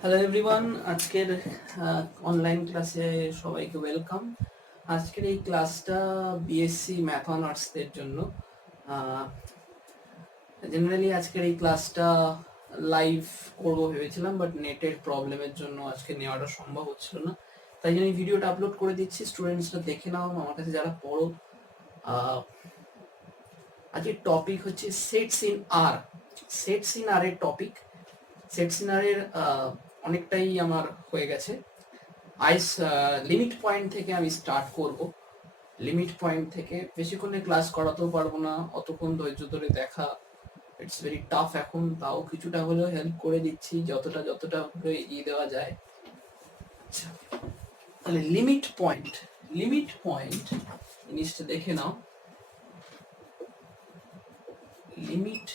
Hello everyone, আজকের অনলাইন ক্লাসে সবাইকে ওয়েলকাম। আজকের এই ক্লাসটা বিএসসি ম্যাথ অনার্সদের জন্য। জেনারেলি আজকের এই ক্লাসটা লাইভ করবো ভেবেছিলাম, বাট নেটের প্রবলেমের জন্য আজকে নেওয়াটা সম্ভব হচ্ছিল না। তাই জন্য এই ভিডিওটা আপলোড করে দিচ্ছি, স্টুডেন্টসরা দেখে নাও। আমার কাছে যারা পড়ো, আজকের টপিক হচ্ছে sets in R. Sets in R এর টপিক। সেটস ইন আর এর অনেকটাই আমার হয়ে গেছে। লিমিট পয়েন্ট থেকে আমি স্টার্ট করব। লিমিট পয়েন্ট থেকে বেশিক্ষণে ক্লাস করাতেও পারবো না, অতক্ষণ ধৈর্য ধরে দেখা ইটস ভেরি টাফ। এখন তাও কিছুটা হলেও হেল্প করে দিচ্ছি, যতটা এগিয়ে দেওয়া যায়। আচ্ছা, তাহলে লিমিট পয়েন্ট জিনিসটা দেখে নাও। লিমিট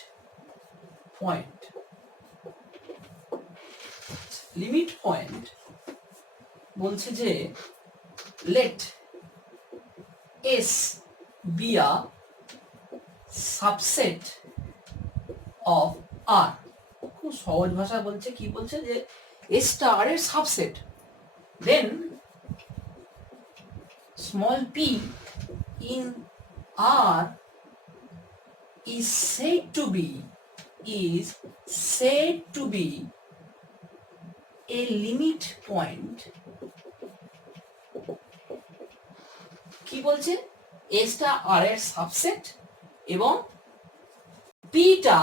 পয়েন্ট বলছে যে let S be a subset of R। খুব সহজ ভাষা বলছে, কি বলছে যে S টা R এর subset, then small p in R is said to be a limit point। কি বলছে? S টা R এর সাবসেট এবং P টা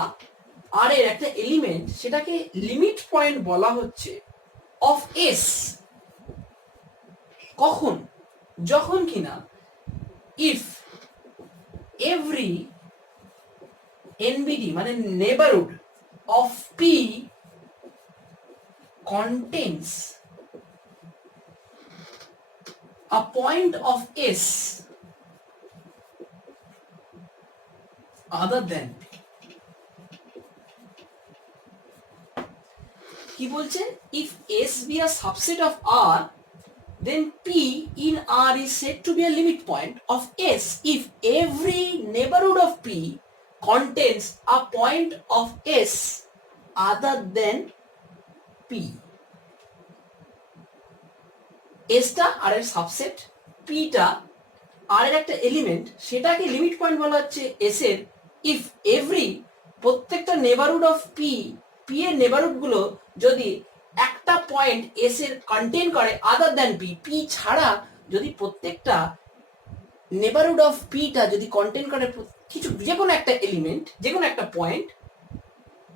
R এর একটা এলিমেন্ট, সেটাকে লিমিট পয়েন্ট বলা হচ্ছে অফ S। কখন? যখন কিনা ইফ এভরি NBD মানে neighbourhood of P contains a point of S other than P। কি বলছে? If S be a subset of R, then P in R is said to be a limit point of S if every neighborhood of P contains a point of S other than P। S টা R এর subset, P টা R এর একটা এলিমেন্ট, সেটাকে limit point বলা হচ্ছে S এর if every প্রত্যেকটা নেবারহুড অফ P এর নেবারহুড গুলো যদি একটা পয়েন্ট S এর কন্টেইন করে আদার দ্যান P ছাড়া যদি প্রত্যেকটা নেবারহুড অফ P টা যদি কন্টেইন করে কিছু যে কোনো একটা এলিমেন্ট, যে কোনো একটা পয়েন্ট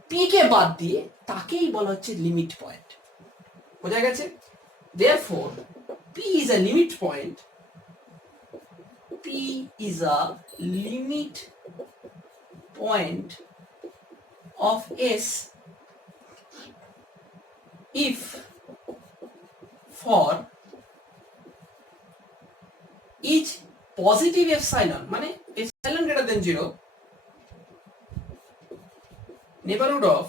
P কে বাদ দিয়ে, তাকেই বলা হচ্ছে লিমিট পয়েন্ট। বোঝা গেছে? Therefore P is a limit point. P is a limit point of S if for each positive epsilon মানে epsilon greater than 0 neighborhood of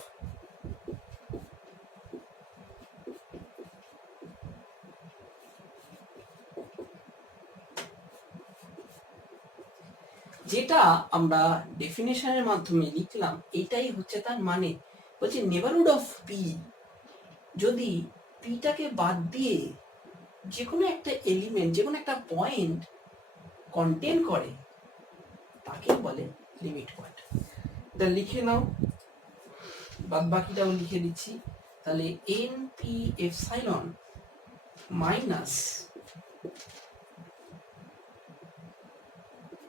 যেটা আমরা ডেফিনেশনের মাধ্যমে লিখলাম, এইটাই হচ্ছে তার মানে। বলছে নেবারহুড অফ পি যদি পিটাকে বাদ দিয়ে যে কোনো একটা এলিমেন্ট, যে কোনো একটা পয়েন্ট কন্টেন করে, তাকে বলে লিমিট পয়েন্ট। এটা লিখে নাও, বাদ বাকিটাও লিখে দিচ্ছি। তাহলে N P epsilon minus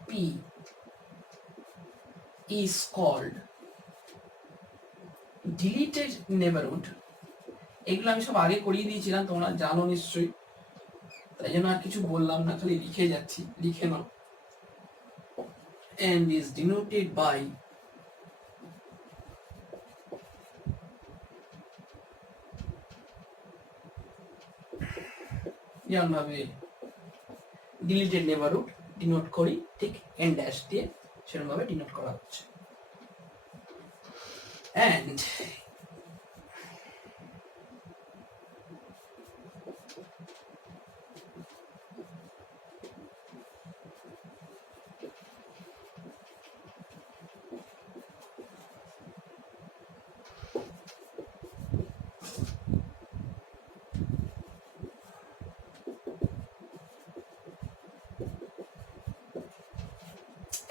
P is called deleted neighborhood। এগুলো আমি সব আগে করিয়ে দিয়েছিলাম, তোমরা জানো নিশ্চয়ই, তাই জন্য আর কিছু বললাম না, খালি লিখে যাচ্ছি। লিখে নাও। and is denoted by যেমন ভাবে ডিলিটেড নেবারহুড ডিনোট করি, ঠিক এন ড্যাশ দিয়ে সেরকম ভাবে ডিনোট করা হচ্ছে। and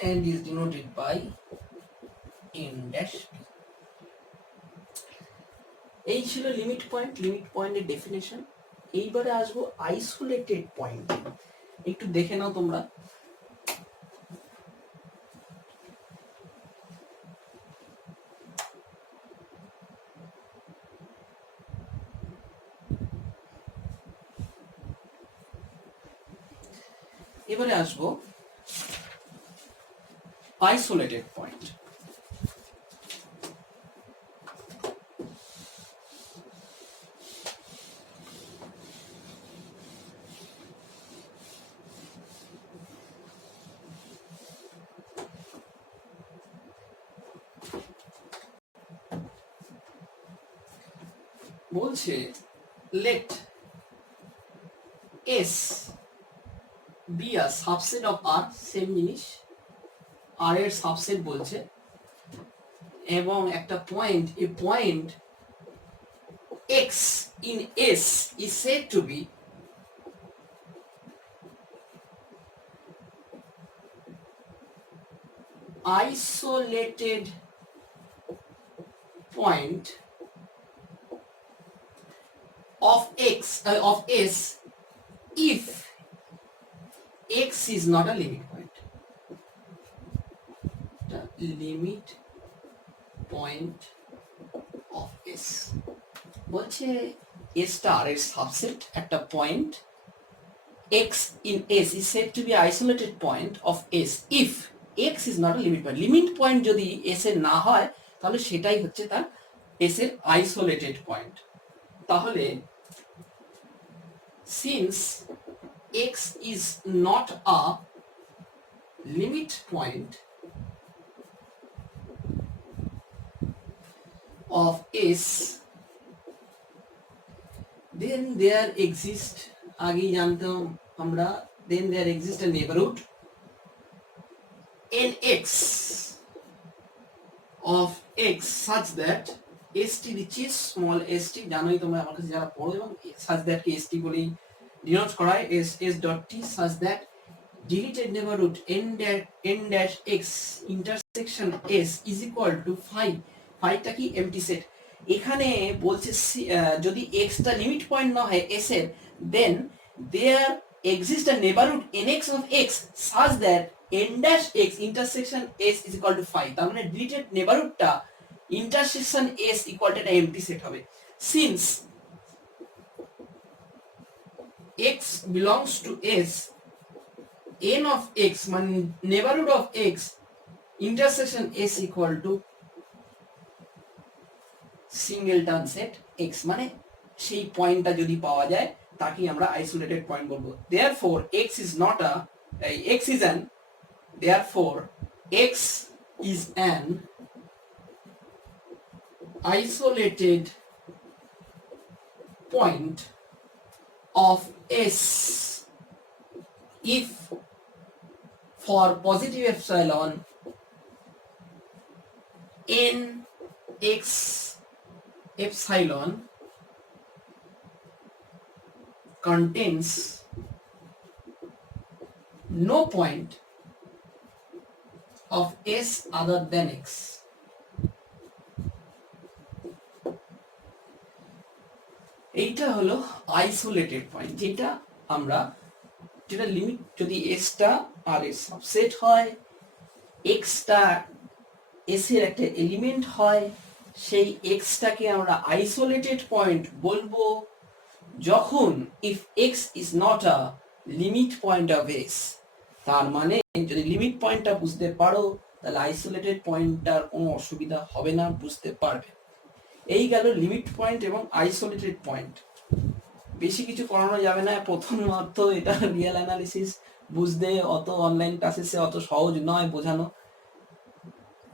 and is denoted by n dash p. এই ছিল লিমিট পয়েন্টের ডেফিনেশন। এইবারে আসবো আইসোলেটেড পয়েন্ট। একটু দেখে নাও তোমরা। এবারে আসবো আইসোলেটেড পয়েন্ট। বলছে let S be a subset of R, same জিনিস, R এর সাবসেট বলছে, এবং একটা point, a point X in S is said to be isolated point of S if X is not a limit point. The limit point of S বলছে S টা R এর সাবসেট, একটা point X in S is said to be isolated point of S if X is not a limit point. Limit point যদি S এর না হয় তাহলে সেটাই হচ্ছে তার S এর আইসোলেটেড পয়েন্ট। তাহলে since X is not a limit point of S, then there exists, आगे जानते हमरा, then there exists a neighborhood nx of x such that st reaches small st, জানোই তোমরা আমার কাছে যারা পড়ো, এবং such that কে st বলেই ডিনোট করা হয়, s dot t such that deleted neighborhood n dash x intersection s is equal to phi, টা কি এমটি সেট। এখানে বলছে যদি x টা লিমিট পয়েন্ট না হয় s এর, then there exists a neighborhood nx of x such that n dash x intersection s is equal to phi, তার মানে deleted neighborhood টা intersection s equal to একটা এমটি সেট হবে। since x belongs to s, n of x মানে neighborhood of x intersection s equal to singleton set x, মানে সেই পয়েন্টটা যদি পাওয়া যায় তাকে আমরা আইসোলেটেড পয়েন্ট বলবো। therefore x is an isolated point of S if for positive epsilon n x epsilon contains no point of S other than x. এইটা হলো আইসোলেটেড পয়েন্ট, যেটা লিমিট যদি s টা r এর সাবসেট হয়, x টা s এর একটা এলিমেন্ট হয়, সেই x টাকে আমরা আইসোলেটেড পয়েন্ট বলবো যখন if x is not a limit point of s, তার মানে যদি লিমিট পয়েন্টটা বুঝতে পারো তাহলে আইসোলেটেড পয়েন্টটার কোনো অসুবিধা হবে না, বুঝতে পারবে। এই গেল লিমিট পয়েন্ট এবং আইসোলেটেড পয়েন্ট। বেশি কিছু করানো যাবে না, প্রথমত এটা রিয়েল অ্যানালিসিস বুঝতে অত অনলাইন ক্লাসেসে অত সহজ নয় বোঝানো,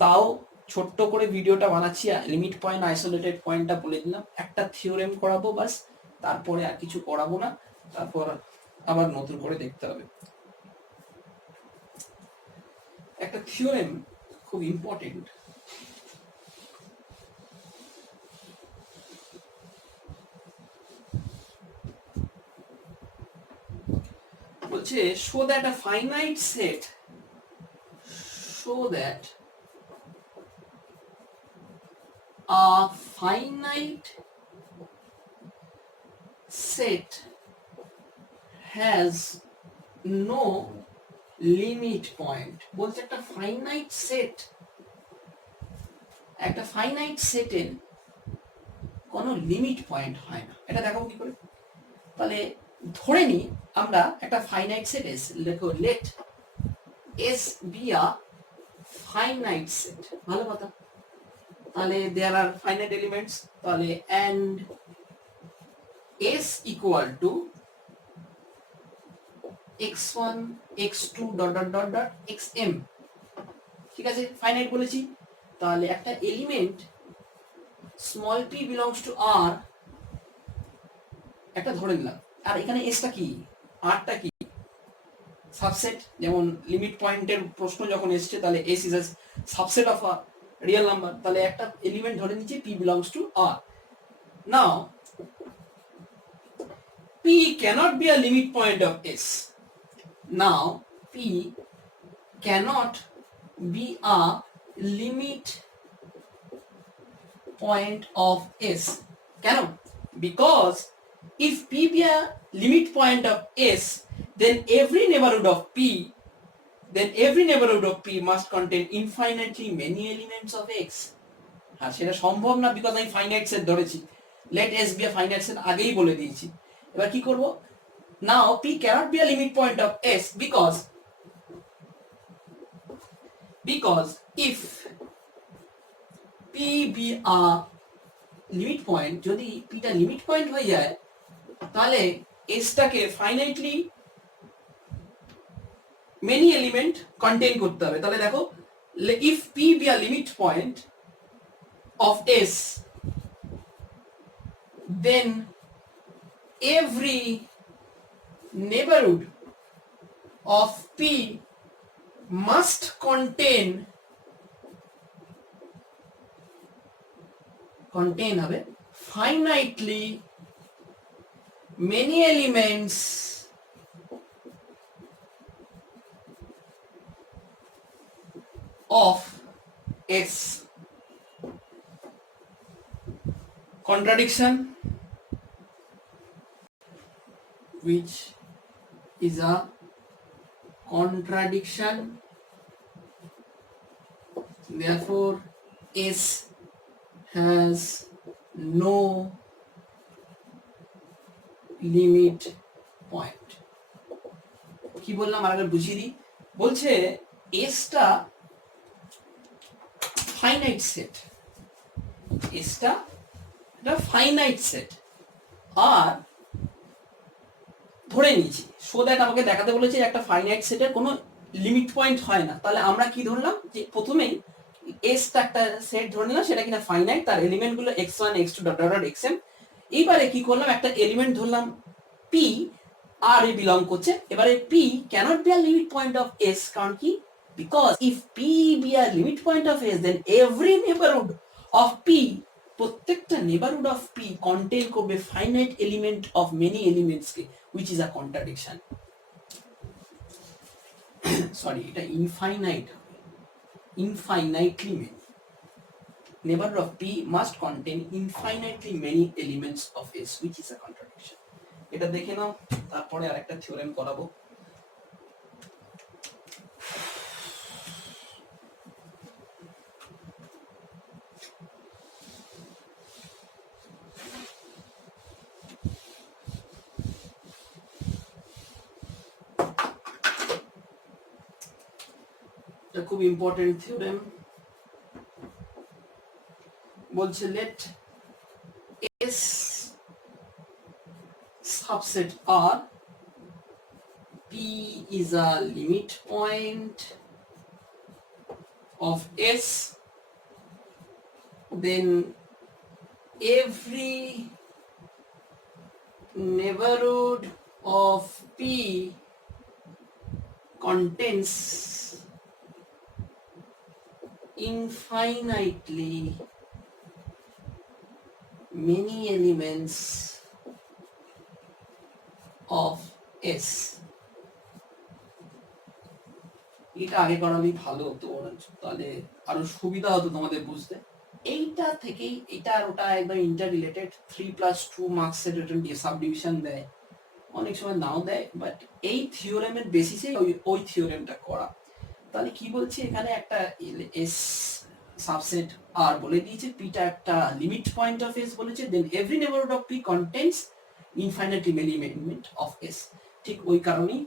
তাও ছোট্ট করে ভিডিওটা বানাচ্ছি, লিমিট পয়েন্ট আইসোলেটেড পয়েন্টটা বলে দিলাম, একটা থিওরেম করাবো বাস, তারপরে আর কিছু করাবো না, তারপর আবার নতুন করে দেখতে হবে। একটা থিওরেম খুব ইম্পর্টেন্ট, বলছে show that a finite set show that a finite set has no limit point. বলছে একটা ফাইনাইট সেটের কোনো লিমিট পয়েন্ট হয় না। এটা দেখাবো কি করে? তাহলে ধরে নিই আমরা একটা ফাইনাইট সেট এস, লেখো let S be a finite set. ভালো কথা। তাহলে দেয়ার আর ফাইনাইট এলিমেন্টস, তাহলে and S equal to x1 x2 dot dot dot dot xm। ঠিক আছে, ফাইনাইট বলেছি। তাহলে একটা element small p belongs to r একটা ধরে নিলাম, আর এখানে এসটা কি, আরটা কি, সাবসেট। যেমন লিমিট পয়েন্টের প্রশ্ন যখন এসছে, তাহলে S is a subset of a real number. তাহলে একটা এলিমেন্ট ধরে নিচ্ছি p belongs to r। Now p cannot be a limit point of s. Now p cannot be a limit point of s. কেন? Because if p be a limit point of s, then every neighborhood of p must contain infinitely many elements of x. আর সেটা সম্ভব না, because আমি finite set ধরেছি। Let S be a finite set আগেই বলে দিয়েছি। এবার কি করব? Now p cannot be a limit point of s because if p be a limit point, যদি p টা লিমিট পয়েন্ট হয়ে যায়, তাহলে s টাকে ফাইনাইটলি মেনি এলিমেন্ট কন্টেইন করতে হবে। তাহলে দেখো, if p be a limit point of s, then every neighborhood of p must contain হবে finitely many elements of s. Contradiction, which is a contradiction, therefore s has no limit point. কি বললাম আরেকবার বুঝিয়ে দিই। বলছে s টা finite set, s টা একটা ফাইনাইট সেট, আর ধরে নিয়েছি সো দ্যাট আমাকে দেখাতে বলেছে একটা ফাইনাইট সেটের কোনো লিমিট পয়েন্ট হয় না। তাহলে আমরা কি ধরলাম, যে প্রথমেই এস টা একটা সেট ধরে নিলাম, সেটা কিনা ফাইনাইট, তার এলিমেন্ট গুলো x1 x2 dot dot dot xm। এইবারে কি করলাম, একটা এলিমেন্ট ধরলাম p, আর এ বিলং করছে। এবারে p cannot be a limit point of s, কারণ কি, because if p be a limit point of s, then every neighborhood of p, প্রত্যেকটা নেবারহুড অফ p কন্টেইন করবে finite element of many elements K, which is a contradiction. Sorry, এটা infinitely many. Neighborhood of p must contain infinitely many elements of s, which is a contradiction. এটা দেখে নাও, তারপরে আরেকটা থিওরেম করাবো। এটা খুব important theorem. বলছে let s subset R, P is a limit point of S, then every neighborhood of P contains infinitely many elements of S. এটা আগে করালেই ভালো হতো, তাহলে আরো সুবিধা হতো তোমাদের বুঝতে। এইটা থেকেই এটা আর ওটা একদম ইন্টার রিলেটেড। 3+2 মার্কসের সাবডিভিশন দেয়, অনেক সময় নাও দেয়, বাট এই থিওরেমের বেসিসে ওই থিওরেমটা করা। তাহলে কি বলছি এখানে, একটা এস সাবসেট আর বলে দিয়েছে, পিটা একটা লিমিট পয়েন্ট অফ এস বলেছে, then every neighbourhood of P contains infinitely many element of S. ঠিক ওই কারণেই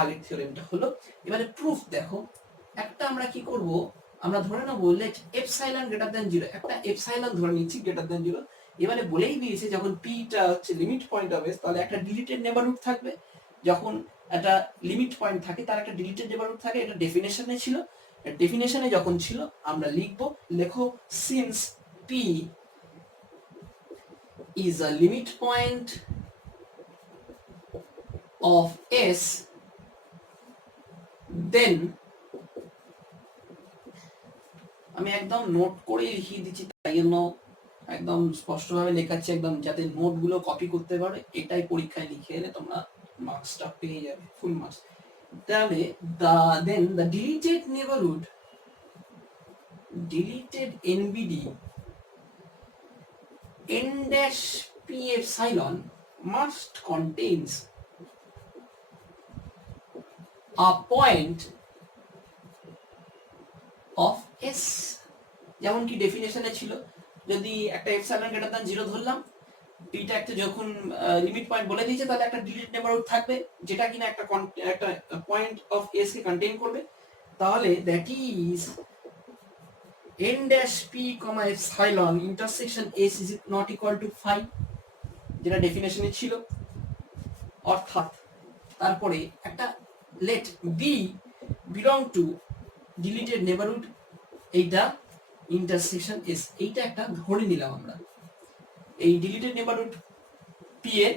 আগের থিওরেমটা হলো। এবারে প্রুফ দেখো, একটা আমরা কি করব, আমরা ধরে নেবো লেট এপসাইলন গ্রেটার দ্যান 0, একটা এপসাইলন ধরে নিচ্ছি গ্রেটার দ্যান 0। এবারে বলেই দিয়েছে যখন পিটা হচ্ছে লিমিট পয়েন্ট অফ এস, তাহলে একটা ডিলিটেড নেবারহুড থাকবে। যখন একটা লিমিট পয়েন্ট থাকে তার একটা ডিলিটেড নেবারহুড থাকে, এটা ডেফিনেশনে ছিল। ডেফিনেশনে যখন ছিল আমরা লিখবো, লেখো since P is a limit point of S, then আমি একদম নোট করে লিখিয়ে দিচ্ছি, তাই জন্য একদম স্পষ্টভাবে লেখাচ্ছি, একদম যাতে নোটগুলো কপি করতে পারে, এটাই পরীক্ষায় লিখে এলে তোমরা মার্কসটা পেয়ে যাবে, ফুল মার্কস। তাহলে then the deleted neighborhood, deleted NBD n dash p epsilon must contains a point of S, যেমন কি ডেফিনেশনে ছিল, যদি একটা এপসাইলন গ্রেটার দ্যান 0 ধরলাম, পিটা একটা যখন লিমিট পয়েন্ট বলে দিয়েছে, তাহলে একটা ডিলিট নেবারহুড থাকবে যেটা কিনা একটা point of S K contain করবে। তাহলে that is n dash p epsilon intersection s is not equal to 5, যেটা ডেফিনেশনে ছিল। অর্থাৎ তারপরে একটা let b belong to deleted neighborhood, এইটা intersection s, এইটা একটা ধরে নিলাম আমরা। এই ডিলিটেড নেবারহুড পি এর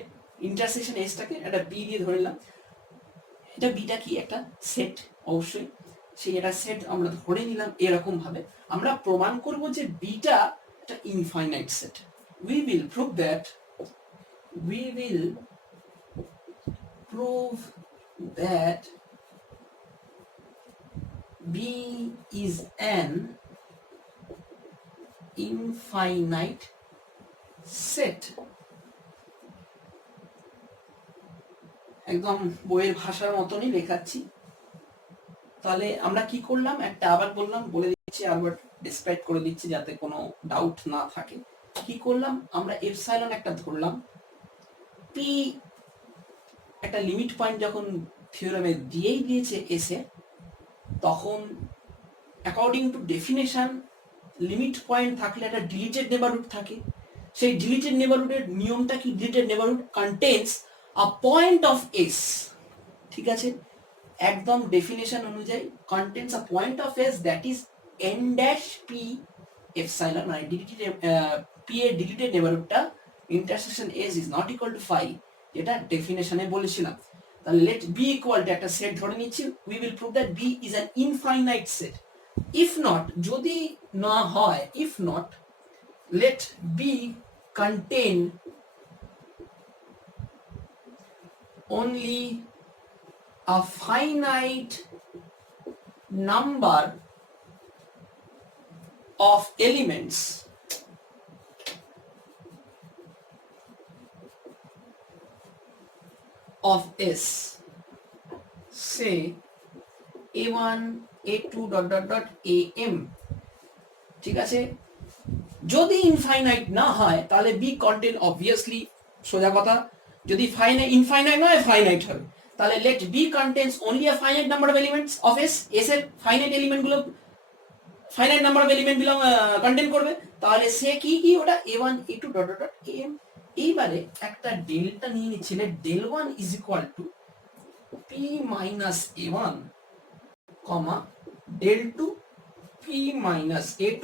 ইন্টারসেকশন এস টাকে একটা বি দিয়ে ধরে নিলাম। এটা বিটা কি একটা সেট, অবশ্যই সেই একটা সেট আমরা ধরে নিলাম। এরকম ভাবে আমরা প্রমাণ করব যে বিটা একটা infinite set. we will prove that B is an infinite set, একদম বইয়ের ভাষার মতনই লেখাচ্ছি। তাহলে আমরা কি করলাম, একটা আবার বললাম, বলে দিচ্ছি, আবার ডেসক্রাইব করে দিচ্ছি যাতে কোনো ডাউট না থাকে। কি করলাম, আমরা এপসাইলন একটা ধরলাম, পি একটা লিমিট পয়েন্ট যখন থিওরেমে দিয়েই দিয়েছে এসে, তখন according to definition limit point থাকলে একটা ডিলিটেড নেবারহুড থাকে। সেই ডিলিটেড নেবারহুডের নিয়মটা কি, deleted neighbourhood contains a point of S, ঠিক আছে, একদম ডেফিনেশন অনুযায়ী contains a point of S that is n dash p epsilon, মানে ডিলিটেড p এর ডিলিটেড নেবারহুডটা intersection s is not equal to 5, যেটা ডেফিনেশনে বলেছিলাম। তাহলে let b equal to একটা সেট ধরে নিচ্ছি, we will prove that b is an infinite set. if not, যদি না হয়, if not, let b contain only a finite number of elements of S, say a1 a2 am, ঠিক আছে। যদি ইনফাইনাইট না হয় তাহলে বি কন্টেন, অবভিয়াসলি সোজা কথা, যদি ইনফাইনাইট নয় ফাইনাইট হবে, তাহলে let B contains only a finite number of elements of S, S এর ফাইনাইট এলিমেন্ট গুলো, finite number of element belong contain করবে। তাহলে সে কি কি ওটা a1 a2 am। এইবারে একটা ডেল্টা নিয়ে নিচ্ছিলে, del 1 is equal to p minus a1 comma del 2 p minus a2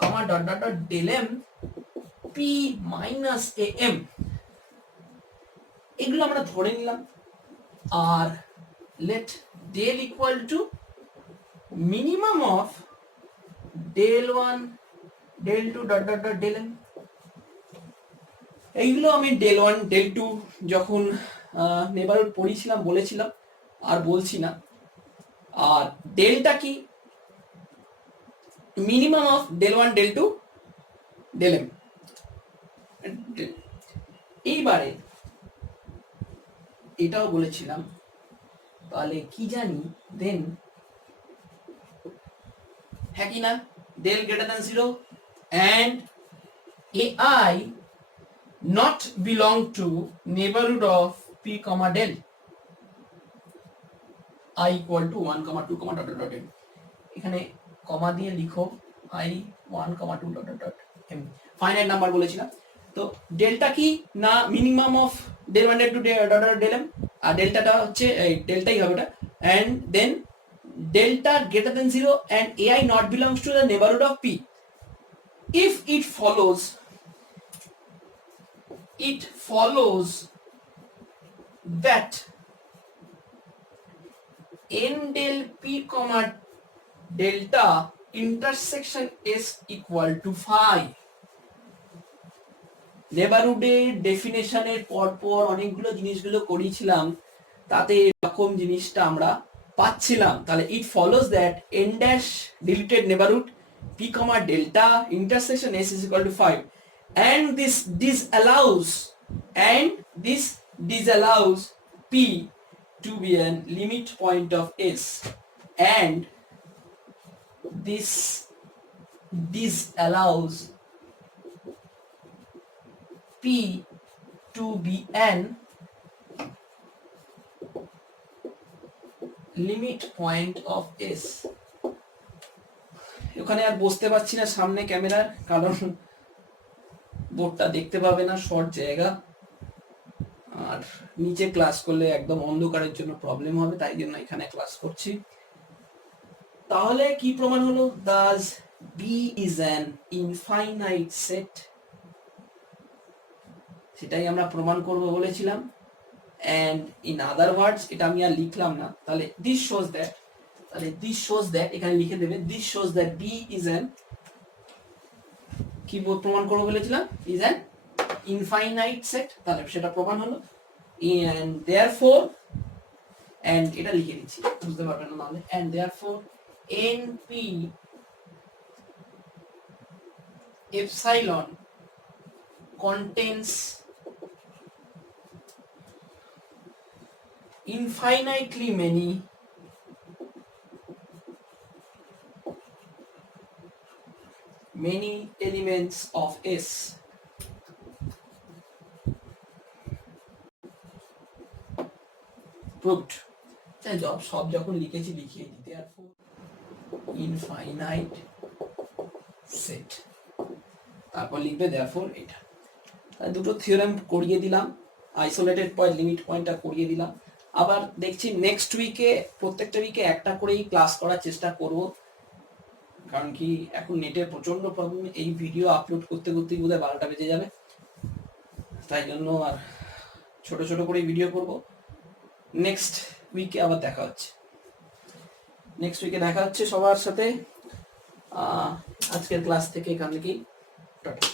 comma del m p minus am, এগুলো আমরা ধরে নিলাম। আর let del equal to minimum of del 1 del 2 del m, এইগুলো আমি del 1 del 2 যখন নেবারহুড পড়িয়েছিলাম বলেছিলাম, আর বলছি না। আর ডেলটা কি মিনিমাম অফ del 1 del 2 del m। এইবারে এটাও বলেছিলাম, তাহলে কি জানি দেন, হ্যাঁ কি না, del greater than 0 and ai not belong to neighborhood of p comma del I equal to 1 comma 2 comma dot dot dot m। এখানে কমা দিয়ে লিখো i 1 comma 2 dot dot dot m, finite number বলেছিলাম। তো ডেল্টা কি না মিনিমাম অফ del 1 del 2 dot dot del m, আর ডেল্টাটা হচ্ছে এই ডেল্টাই হবে এটা, and then delta greater than 0 and ai not belongs to the neighborhood of p if it follows that n del p comma delta intersection s equal to phi। নেবারহুডের ডেফিনেশনের পরপর অনেকগুলো জিনিসগুলো করিয়েছিলাম, তাতে এরকম জিনিসটা আমরা পাচ্ছিলাম। তাহলে it follows that n dash deleted neighbourhood p comma delta intersection s is equal to 5 and this disallows p to be a limit point of s and this disallows p to be an limit point of s। ওখানে আর বসতে পারছি না সামনে ক্যামেরার, কারণ বোর্ডটা দেখতে পাবে না, শর্ট জায়গা, আর নিচে ক্লাস করলে একদম অন্ধকারের জন্য প্রবলেম হবে, তাই জন্য এখানে ক্লাস করছি। তাহলে কি প্রমাণ হলো, Das b is an infinite set, সেটাই আমরা প্রমাণ করব বলেছিলাম। and in other words, এটা আমি আর লিখলাম না, তাহলে this shows that এখানে লিখে দেবে, this shows that b is an, কি প্রমাণ করব বলেছিলাম, is an infinite set, তাহলে সেটা প্রমাণ হলো। and therefore, and এটা লিখে দিচ্ছি বুঝতে পারবেন না নাহলে, and therefore np epsilon contains infinitely many elements of S। proved। সব যখন লিখেছি লিখিয়ে দিতে, আর infinite set, তারপর লিখবে therefore এটা। দুটো থিওরেম করিয়ে দিলাম, আইসোলেটেড পয়েন্ট, লিমিট পয়েন্টটা করিয়ে দিলাম। আবার দেখছি নেক্সট উইকে প্রত্যেকটা উইকে একটা করেই ক্লাস করার চেষ্টা করব, কারণ কি এখন নেটের প্রচন্ড প্রবলেম, এই ভিডিও আপলোড করতে করতেই বোধহয় 12টা বেজে যাবে, তাই জন্য আর ছোট ছোট করে ভিডিও করব। নেক্সট উইকে আবার দেখা হচ্ছে সবার সাথে। আজকের ক্লাস থেকে এখান থেকেই টাটা।